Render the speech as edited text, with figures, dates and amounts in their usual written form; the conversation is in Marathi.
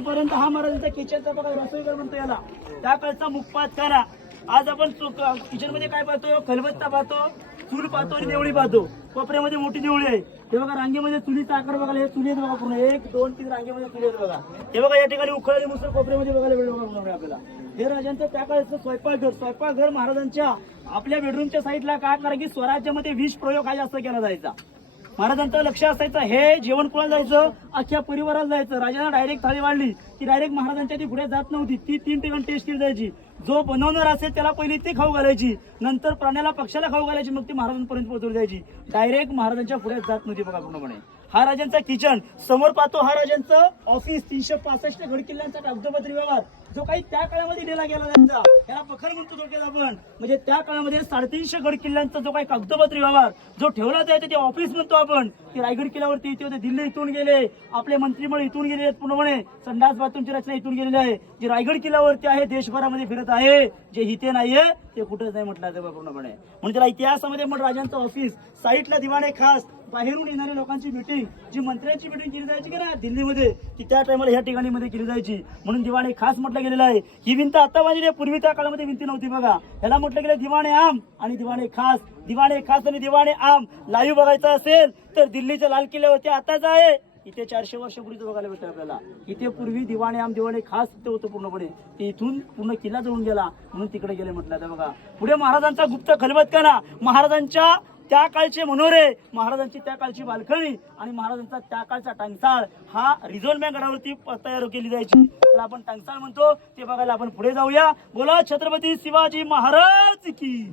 पर्यंत हा महाराजांचा किचनचा बघा रसोईघर म्हणतो याला, त्या काळचा मुखपात करा. आज आपण किचन मध्ये काय पाहतो, खलबत्ता पाहतो, चूल पाहतो आणि देवळी पाहतो. कोपऱ्यामध्ये मोठी देवळी आहे. हे बघा रांगेमध्ये चुलीचा आकार बघायला, हे चुली आहेत बघा पूर्ण 1 2 3 रांगेमध्ये चुली आहेत बघा. हे बघा या ठिकाणी उखळलेली मुसळ कोपऱ्यामध्ये बघायला भेटेल बघा आपल्याला. हे राजांचं त्या काळचं स्वयंपाकघर महाराजांच्या आपल्या बेडरूमच्या साईडला काय करा की स्वराज्यामध्ये विष प्रयोग हा जास्त केला जायचा. महाराजांचं लक्ष असायचं हे जेवण कोणाला जायचं, अख्ख्या परिवाराला जायचं. राजांना डायरेक्ट थाळी वाढली की डायरेक्ट महाराजांच्या ती पुढे जात नव्हती, ती 3 ठिकाणी टेस्ट केली जायची. जो बनवणार असेल त्याला पहिली ती खाऊ घालायची, नंतर प्राण्याला पक्षाला खाऊ घालायची, मग ती महाराजांपर्यंत पोहोचवली जायची. डायरेक्ट महाराजांच्या पुढे जात नव्हती बघा पूर्णपणे. हा राजांचा किचन. समोर पाहतो हा राजांचं ऑफिस. 365 गड किल्ल्यांचा कागदोपत्री व्यवहार जो काही त्या काळामध्ये दिला गेला त्यांचा, त्याला पखर म्हणतो थोडक्यात आपण. म्हणजे त्या काळामध्ये 350 गड किल्ल्यांचा जो काही कागदोपत्री व्यवहार जो ठेवला जायचा ते ऑफिस म्हणतो आपण. ते रायगड किल्ल्यावरती इथे होते, दिल्ली इथून गेले, आपले मंत्रिमंडळ इथून गेले आहेत पूर्णपणे. संडास बाथरूमची रचना इथून गेलेली आहे. जे रायगड किल्ल्यावरती आहे देशभरामध्ये फिरत आहे, जे इथे नाहीये ते कुठेच नाही म्हटलं जातं पूर्णपणे. म्हणजे त्याला इतिहासामध्ये मग राजांचं ऑफिस, साईटला दिवाणे खास, बाहेरून येणाऱ्या लोकांची मीटिंग, जी मंत्र्यांची मीटिंग केली जायची की ना दिल्लीमध्ये, ती त्या टायमाला ह्या ठिकाणी मध्ये केली जायची, म्हणून दिवाणे खास म्हटलं गेलेलं आहे. ही भिंत आता बांधली, पूर्वी त्या काळामध्ये भिंती नव्हती बघा. ह्याला म्हटलं गेलं दिवाणे आम आणि दिवाणे खास. दिवाणे खास आणि दिवाणे आम लाईव्ह बघायचं असेल तर दिल्लीच्या लाल किल्ल्यावरती आताच आहे. इथे 400 वर्षापूर्वीच बघायला भेटतं आपल्याला. इथे पूर्वी दिवाणे आम दिवाणे खास ते होतं पूर्णपणे. ते इथून पूर्ण किल्ला जळून गेला म्हणून तिकडे गेले म्हटलं जातं बघा. पुढे महाराजांचा गुप्त खलबतखाना, महाराजांच्या त्या काळचे मनोरे, महाराजांची त्या काळची बाल्कनी आणि महाराजांचा त्या काळचा टांगसाळ हा रिझोन गडावरती तयार केली जायची. त्याला आपण टांगसाळ म्हणतो. ते बघायला आपण पुढे जाऊया. बोला छत्रपती शिवाजी महाराज की.